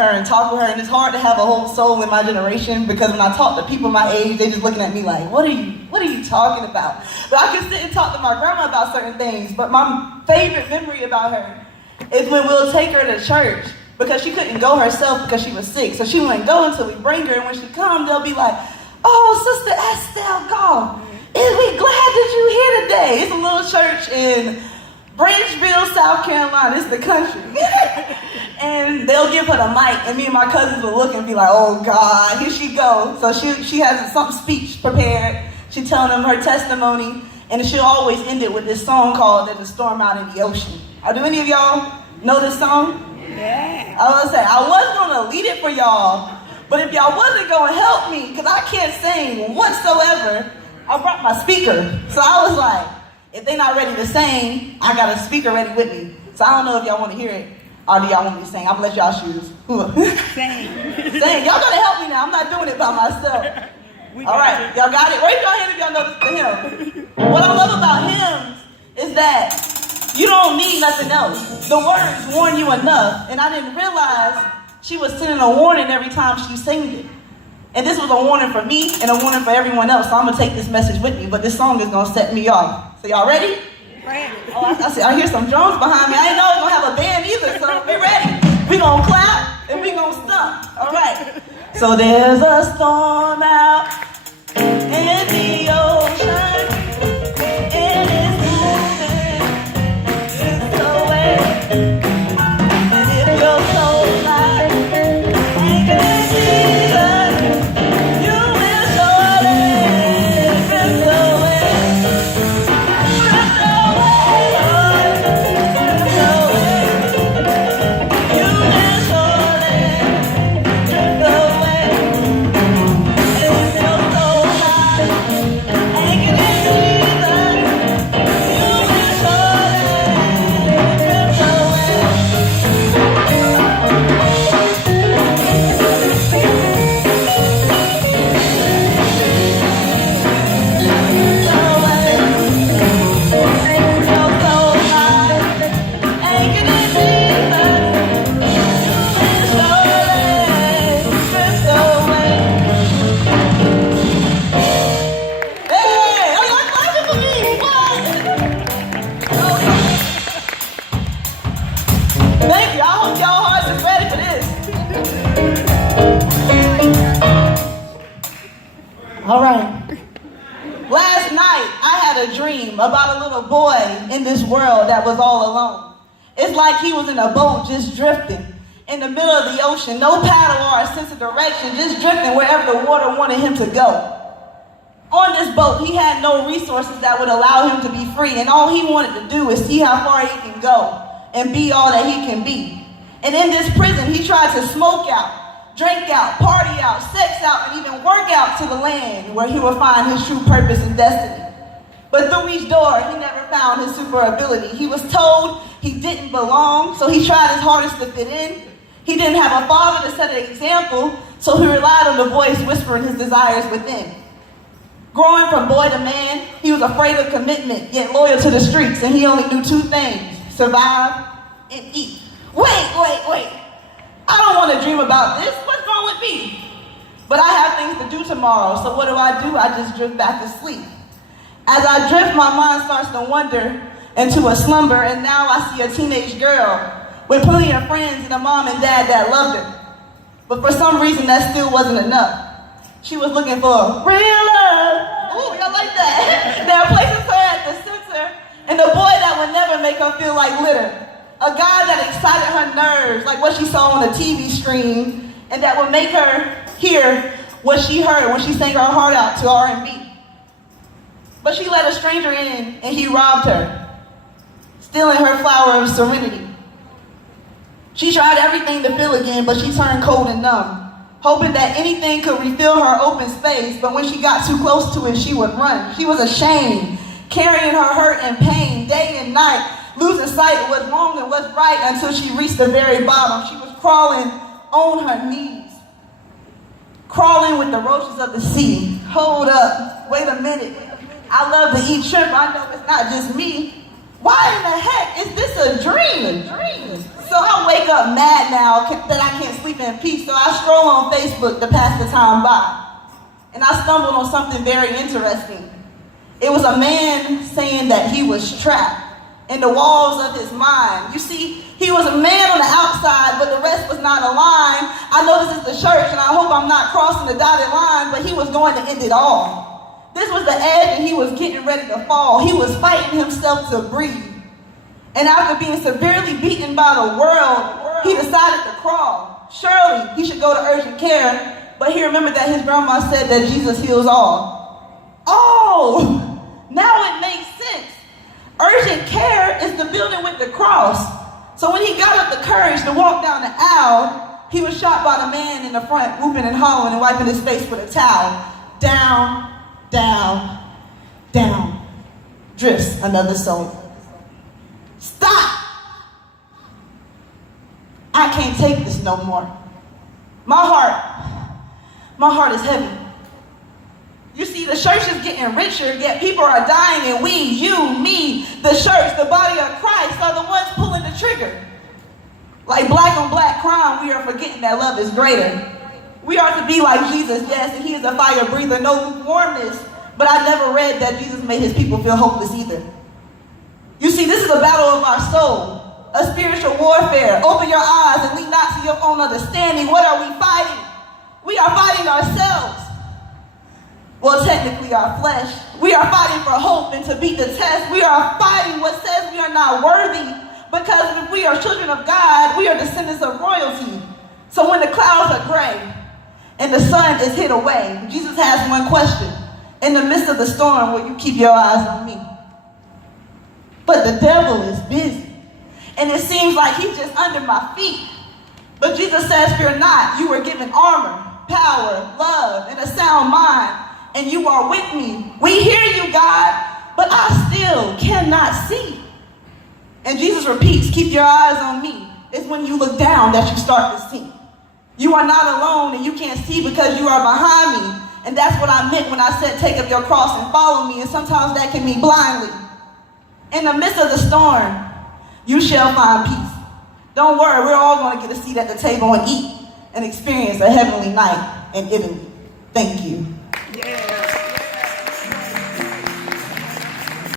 her and talk with her, and it's hard to have a whole soul in my generation because when I talk to people my age, they just looking at me like, what are you talking about? But I can sit and talk to my grandma about certain things, but my favorite memory about her is when we'll take her to church because she couldn't go herself because she was sick. So she wouldn't go until we bring her, and when she comes, they'll be like, oh, Sister Estelle Goff, is we glad that you're here today. It's a little church in Branchville, South Carolina. It's the country. And they'll give her the mic, and me and my cousins will look and be like, oh God, here she goes. So she has some speech prepared. She's telling them her testimony, and she'll always end it with this song called There's a Storm Out in the Ocean. Do any of y'all know this song? Yeah. I was gonna say, I was gonna lead it for y'all, but if y'all wasn't gonna help me, because I can't sing whatsoever, I brought my speaker. So I was like, if they're not ready to sing, I got a speaker ready with me. So I don't know if y'all want to hear it, or do y'all want me to sing? I'm gonna let y'all choose. Sing. Sing. Y'all gotta help me now. I'm not doing it by myself. All right, y'all got it? Raise your hand if y'all know this is the hymn. What I love about hymns is that you don't need nothing else. The words warn you enough. And I didn't realize she was sending a warning every time she sang it. And this was a warning for me and a warning for everyone else. So I'm gonna take this message with me, but this song is gonna set me off. So y'all ready? Ready. Oh, I hear some drums behind me. I didn't know I was gonna have a band either, so we ready. We gonna clap and we gonna stomp. All right. So there's a storm out in the ocean, and it's moving this away. And if your soul lies anchored in Jesus, you will surely drift away. Drift away, drift away. You will surely drift away. And if your soul lies anchored in Jesus, you will surely drift away. Thank you. I hope y'all hearts is ready for this. All right. Last night, I had a dream about a little boy in this world that was all alone. It's like he was in a boat just drifting in the middle of the ocean, no paddle or a sense of direction, just drifting wherever the water wanted him to go. On this boat, he had no resources that would allow him to be free, and all he wanted to do is see how far he can go and be all that he can be. And in this prison, he tried to smoke out, drink out, party out, sex out, and even work out to the land where he would find his true purpose and destiny. But through each door, he never found his super ability. He was told he didn't belong, so he tried his hardest to fit in. He didn't have a father to set an example, so he relied on the voice whispering his desires within. Growing from boy to man, he was afraid of commitment, yet loyal to the streets, and he only knew two things: survive and eat. Wait. I don't want to dream about this. What's wrong with me? But I have things to do tomorrow, so what do? I just drift back to sleep. As I drift, my mind starts to wander into a slumber, and now I see a teenage girl with plenty of friends and a mom and dad that loved her. But for some reason, that still wasn't enough. She was looking for real love. Ooh, y'all like that? There are places her at the center, and a boy that would never make her feel like litter. A guy that excited her nerves, like what she saw on the TV screen, and that would make her hear what she heard when she sang her heart out to R&B. But she let a stranger in, and he robbed her, stealing her flower of serenity. She tried everything to feel again, but she turned cold and numb, hoping that anything could refill her open space, but when she got too close to it, she would run. She was ashamed, carrying her hurt and pain day and night, losing sight of what's wrong and what's right until she reached the very bottom. She was crawling on her knees, crawling with the roaches of the sea. Hold up, wait a minute. I love to eat shrimp, I know it's not just me. Why in the heck is this a dream? So I wake up mad now that I can't sleep in peace. So I stroll on Facebook to pass the time by. And I stumbled on something very interesting. It was a man saying that he was trapped in the walls of his mind. You see, he was a man on the outside, but the rest was not aligned. I know this is the church, and I hope I'm not crossing the dotted line, but he was going to end it all. This was the edge, and he was getting ready to fall. He was fighting himself to breathe. And after being severely beaten by the world, he decided to crawl. Surely, he should go to urgent care, but he remembered that his grandma said that Jesus heals all. Oh! Now it makes sense. Urgent care is the building with the cross. So when he got up the courage to walk down the aisle, he was shot by the man in the front, whooping and hollering and wiping his face with a towel. Down, down, down. Drifts another soul. Stop! I can't take this no more. My heart is heavy. You see, the church is getting richer, yet people are dying, and we, you, me, the church, the body of Christ, are the ones pulling the trigger. Like black on black crime, we are forgetting that love is greater. We are to be like Jesus, yes, and he is a fire breather, no lukewarmness, but I never read that Jesus made his people feel hopeless either. You see, this is a battle of our soul, a spiritual warfare. Open your eyes and lean not to your own understanding. What are we fighting? We are fighting ourselves. Well, technically our flesh. We are fighting for hope and to beat the test. We are fighting what says we are not worthy, because if we are children of God, we are descendants of royalty. So when the clouds are gray and the sun is hid away, Jesus has one question. In the midst of the storm, will you keep your eyes on me? But the devil is busy, and it seems like he's just under my feet. But Jesus says, fear not, you were given armor, power, love, and a sound mind. And you are with me. We hear you, God, but I still cannot see. And Jesus repeats, keep your eyes on me. It's when you look down that you start to see. You are not alone, and you can't see because you are behind me. And that's what I meant when I said take up your cross and follow me. And sometimes that can mean blindly. In the midst of the storm, you shall find peace. Don't worry, we're all going to get a seat at the table and eat and experience a heavenly night in Italy. Thank you. Yeah.